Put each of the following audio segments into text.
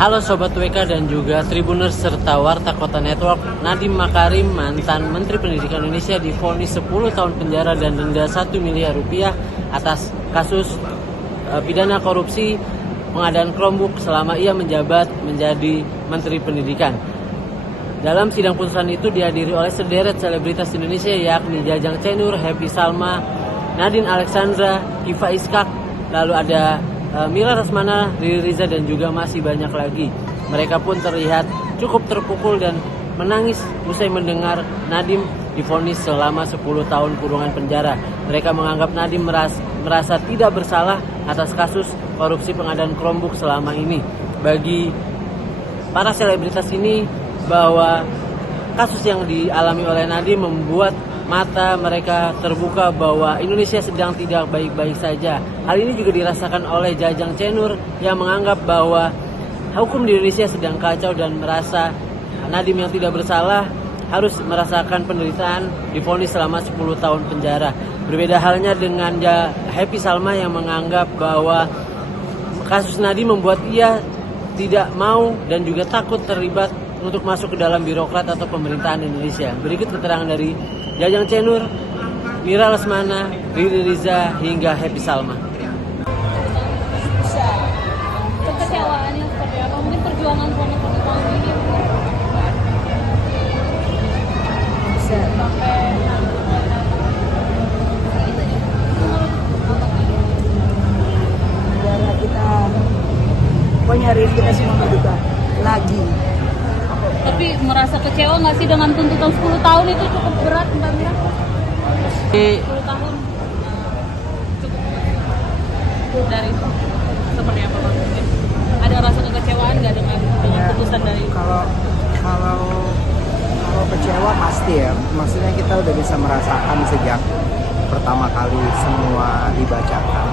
Halo Sobat WK dan juga Tribuners serta Warta Kota Network. Nadiem Makarim, mantan Menteri Pendidikan Indonesia, divonis 10 tahun penjara dan denda 1 miliar rupiah atas kasus pidana korupsi pengadaan Chromebook selama ia menjabat menjadi Menteri Pendidikan. Dalam sidang putusan itu dihadiri oleh sederet selebritas Indonesia yakni Jajang Cenur, Happy Salma, Nadine Alexandra, Kiva Iskak, lalu ada Mira Lesmana, Riri Riza, dan juga masih banyak lagi. Mereka pun terlihat cukup terpukul dan menangis usai mendengar Nadiem divonis selama 10 tahun kurungan penjara. Mereka menganggap Nadiem merasa tidak bersalah atas kasus korupsi pengadaan Chromebook selama ini. Bagi para selebritas ini, bahwa kasus yang dialami oleh Nadiem membuat mata mereka terbuka bahwa Indonesia sedang tidak baik-baik saja. Hal ini juga dirasakan oleh Jajang Cenur yang menganggap bahwa hukum di Indonesia sedang kacau dan merasa Nadiem yang tidak bersalah harus merasakan penderitaan divonis selama 10 tahun penjara. Berbeda halnya dengan Happy Salma yang menganggap bahwa kasus Nadiem membuat ia tidak mau dan juga takut terlibat untuk masuk ke dalam birokrat atau pemerintahan Indonesia. Berikut keterangan dari Jajang Cenur, Mira Lesmana, Riri Riza, hingga Happy Salma. Kekecewaannya seperti apa? Mungkin perjuangan selama 10 tahun ini bisa sampai negara kita, pokoknya hari ini kita semua berduka lagi. tapi merasa kecewa nggak sih dengan tuntutan 10 tahun itu cukup berat Mbak Mira? 10 tahun cukup dari seperti apa Bang? Mungkin ada rasa kekecewaan nggak dengan putusan dari Kalau kecewa pasti ya, maksudnya kita udah bisa merasakan sejak pertama kali semua dibacakan,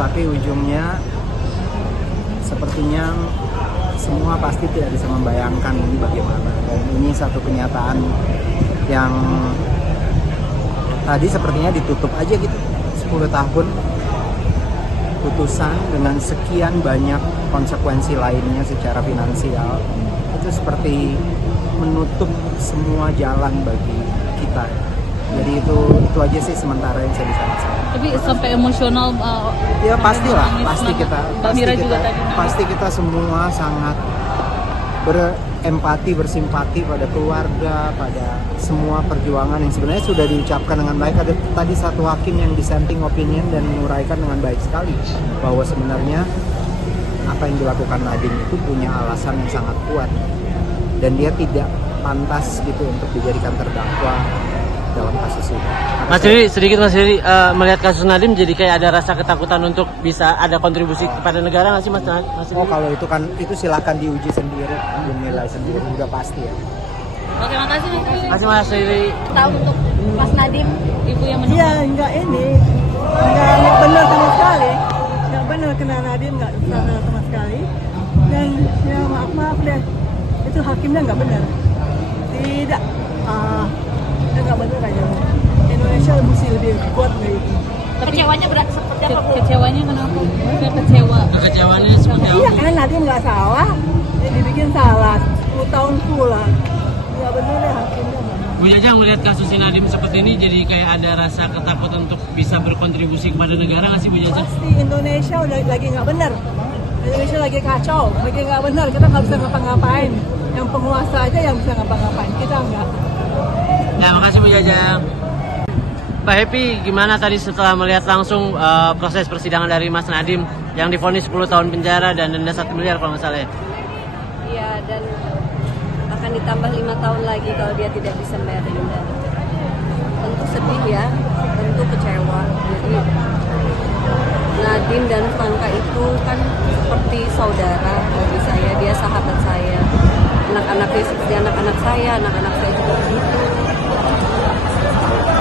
tapi ujungnya sepertinya semua pasti tidak bisa membayangkan ini bagaimana. Dan ini satu kenyataan yang tadi sepertinya ditutup aja gitu. 10 tahun putusan dengan sekian banyak konsekuensi lainnya secara finansial, itu seperti menutup semua jalan bagi kita. Jadi itu aja sih sementara yang saya bisa rasakan. tapi sampai emosional Ya pastilah, pasti kita semua sangat berempati, bersimpati pada keluarga, pada semua perjuangan yang sebenarnya sudah diucapkan dengan baik. Ada tadi satu hakim yang dissenting opinion dan menguraikan dengan baik sekali bahwa sebenarnya apa yang dilakukan Nadiem itu punya alasan yang sangat kuat dan dia tidak pantas gitu untuk dijadikan terdakwa dalam kasus ini. Mas Riri, melihat kasus Nadiem jadi kayak ada rasa ketakutan untuk bisa ada kontribusi kepada negara nggak sih Mas Riri? Oh kalau itu kan silakan diuji sendiri, dinilai sendiri, udah pasti ya. Oke, makasih Mas Riri. Makasih Mas Riri. Tahu untuk Mas Nadiem, ibu yang Iya, menunggu. enggak benar sama sekali. Enggak benar kena Nadiem, enggak benar sama sekali. Dan ya maaf deh, itu hakimnya enggak benar. Tidak, enggak benar aja. Indonesia mesti lebih kuat dari itu. Kecewanya berat seperti apa? Kecewanya kenapa? Kecewa. Kecewaannya seperti Iya, apa? karena Nadiem enggak salah, dia dibikin salah 10 tahun pula. Enggak benar deh hakimnya. Bu Jajang, melihat kasus Nadiem seperti ini jadi kayak ada rasa ketakutan untuk bisa berkontribusi kepada negara nggak sih Bu Jajang? Pasti Indonesia udah lagi nggak benar. Indonesia lagi kacau, lagi nggak benar. Kita nggak bisa ngapa-ngapain. Yang penguasa aja yang bisa ngapa-ngapain. Kita nggak. Ya, makasih Bu Jajang. Pak Happy, gimana tadi setelah melihat langsung proses persidangan dari Mas Nadiem yang divonis 10 tahun penjara dan denda 1 miliar kalau nggak salah ya? Iya, dan akan ditambah 5 tahun lagi kalau dia tidak bisa membayar denda. Tentu sedih ya, tentu kecewa. Jadi Nadiem dan Vanka itu kan seperti saudara bagi saya, dia sahabat saya. Anak-anaknya seperti anak-anak saya juga begitu.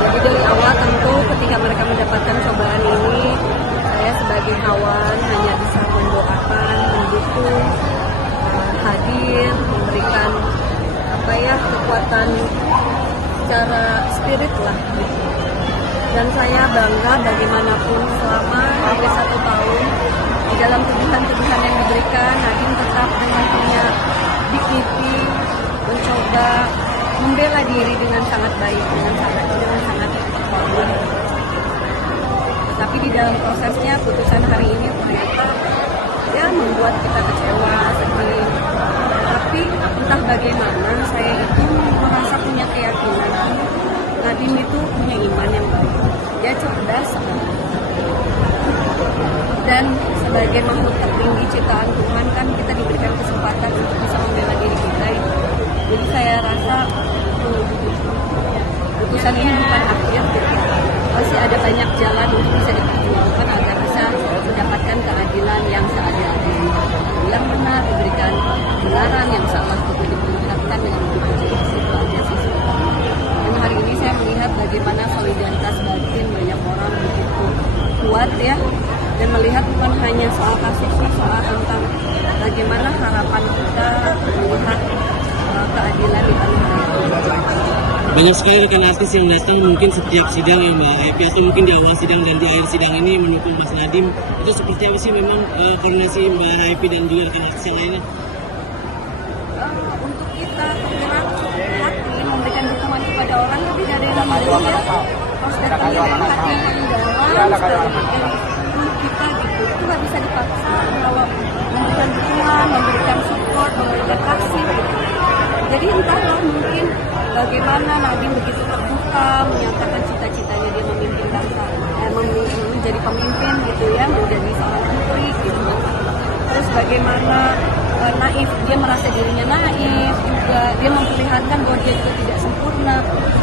Jadi dari awal tentu ketika mereka mendapatkan cobaan ini, saya sebagai kawan hanya bisa mendoakan, mendukung, hadir, memberikan kekuatan secara spirit lah gitu. Dan saya bangga bagaimanapun selama hampir 1 tahun di dalam tuduhan-tuduhan yang diberikan, Nadiem tetap sudah membela diri dengan sangat baik, dengan sangat terhormat. Tapi di dalam prosesnya putusan hari ini ternyata ya membuat kita kecewa, sedih. Tapi entah bagaimana saya itu merasa punya keyakinan Nadiem itu punya iman yang baik. Dia cerdas dan sebagai makhluk tertinggi ciptaan Tuhan kan kita diberikan kesempatan untuk bisa membela diri kita. Jadi saya rasa putusan ini bukan akhir, masih ada banyak jalan untuk bisa diperjuangkan agar bisa mendapatkan keadilan yang seadil-adilnya. Yang benar diberikan kebenaran, yang salah juga diperlihatkan dengan bukti. Itu aja sih. Dan hari ini saya melihat bagaimana solidaritas batin banyak orang begitu kuat ya, dan melihat bukan hanya soal kasusnya, soal tentang bagaimana harapan kita melihat keadilan di tanah air. Banyak sekali rekan artis yang datang mungkin setiap sidang ya Mbak Happy, atau mungkin di awal sidang dan di akhir sidang ini mendukung Mas Nadiem. Itu seperti apa sih memang koordinasi Mbak Happy dan juga rekan artis yang lainnya? Untuk kita bergerak hati memberikan dukungan kepada orang lebih dari yang lainnya, harus datangnya dengan hati yang dalam sekali. Untuk kita gitu, itu nggak bisa dipaksa kalau memberikan dukungan, memberikan support, memberikan kasih gitu. Jadi entahlah mungkin bagaimana Nadiem begitu terbuka menyatakan cita-citanya dia memimpin bangsa, menjadi pemimpin gitu ya, menjadi seorang menteri gitu. Terus bagaimana naif, dia merasa dirinya naif juga, dia memperlihatkan bahwa dia juga tidak sempurna,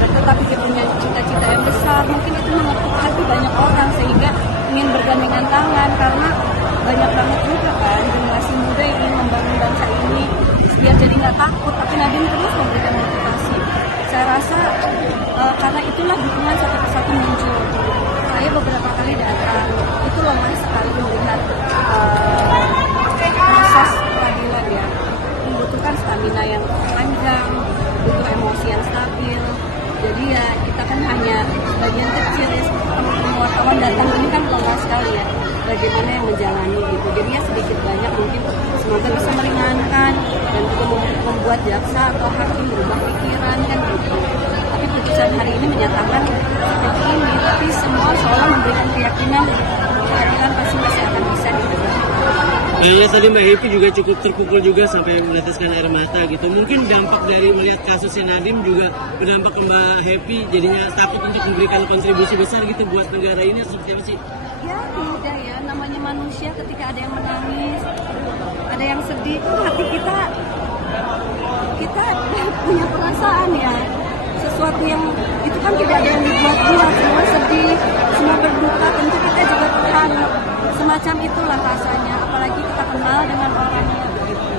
tetapi dia punya cita-cita yang besar. Mungkin itu mengetuk hati banyak orang sehingga ingin bergandengan tangan, karena banyak banget juga kan generasi muda yang ingin membangun bangsa ini biar jadi nggak takut, tapi Nadiem terus memberikan motivasi. Saya rasa karena itulah dukungan satu persatu muncul. Saya beberapa kali datang, itu lemas sekali melihat proses peradilan ya, membutuhkan stamina yang panjang, butuh emosi yang stabil. Jadi ya kita kan hanya bagian kecil ya, wartawan datang ini kan lemas sekali ya, bagaimana yang menjalani gitu. Jadinya sedikit banyak mungkin semoga bisa meringankan dan juga membuat jaksa atau hakim berubah pikiran kan gitu. Tapi putusan hari ini menyatakan seperti ini, tapi semua seolah memberikan keyakinan keadilan pasti masih akan bisa ditegakkan. Ya tadi Mbak Happy juga cukup terpukul juga sampai meneteskan air mata gitu. Mungkin dampak dari melihat kasusnya Nadiem juga berdampak ke Mbak Happy, jadinya takut untuk memberikan kontribusi besar gitu buat negara ini, seperti apa sih? Ya tidak ya, namanya manusia ketika ada yang menangis, ada yang sedih, hati kita punya perasaan ya. Sesuatu yang itu kan tidak ada yang dibuat-buat, semua sedih, semua berduka, tentu kita juga terharu. Semacam itulah rasanya, apalagi kita kenal dengan orangnya begitu.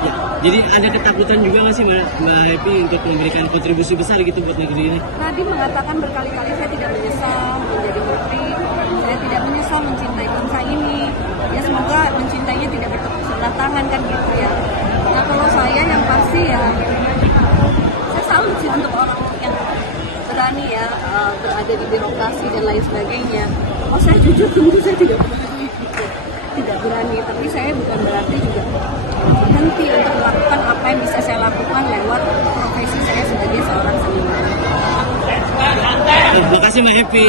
Ya, jadi ada ketakutan juga nggak sih Mbak Happy untuk memberikan kontribusi besar gitu buat negeri ini? Nadiem mengatakan berkali-kali saya tidak menyesal menjadi menteri, saya tidak menyesal mencintai bangsa ini. Ya semoga mencintainya tidak bertepuk sebelah tangan kan gitu ya. Nah kalau saya yang pasti ya, saya salut sih untuk orang yang berani ya berada di birokrasi dan lain sebagainya. Oh saya jujur dulu saya tidak berani gitu. Tidak berani, tapi saya bukan berarti juga berhenti untuk melakukan apa yang bisa saya lakukan lewat profesi saya sebagai seorang seniman. Terima kasih Mbak Happy.